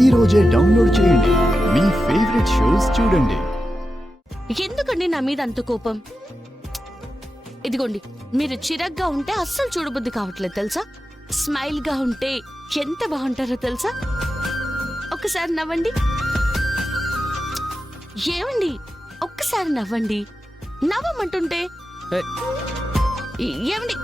ఈ రోజే డౌన్లోడ్ చేయండి. మీ ఫేవరెట్ షోస్ చూడండి. ఎందుకండి నా మీద అంత కోపం? ఇదిగోండి, మీరు చిరగ్గా ఉంటే అస్సలు చూడబుద్ధి కావట్లేదు తెలుసా. స్మైల్ గా ఉంటే ఎంత బాగుంటారో తెలుసా. ఒక్కసారి నవ్వండి. ఏమండి, ఒక్కసారి నవ్వండి. నవ్వమంటుంటే ఏమండి?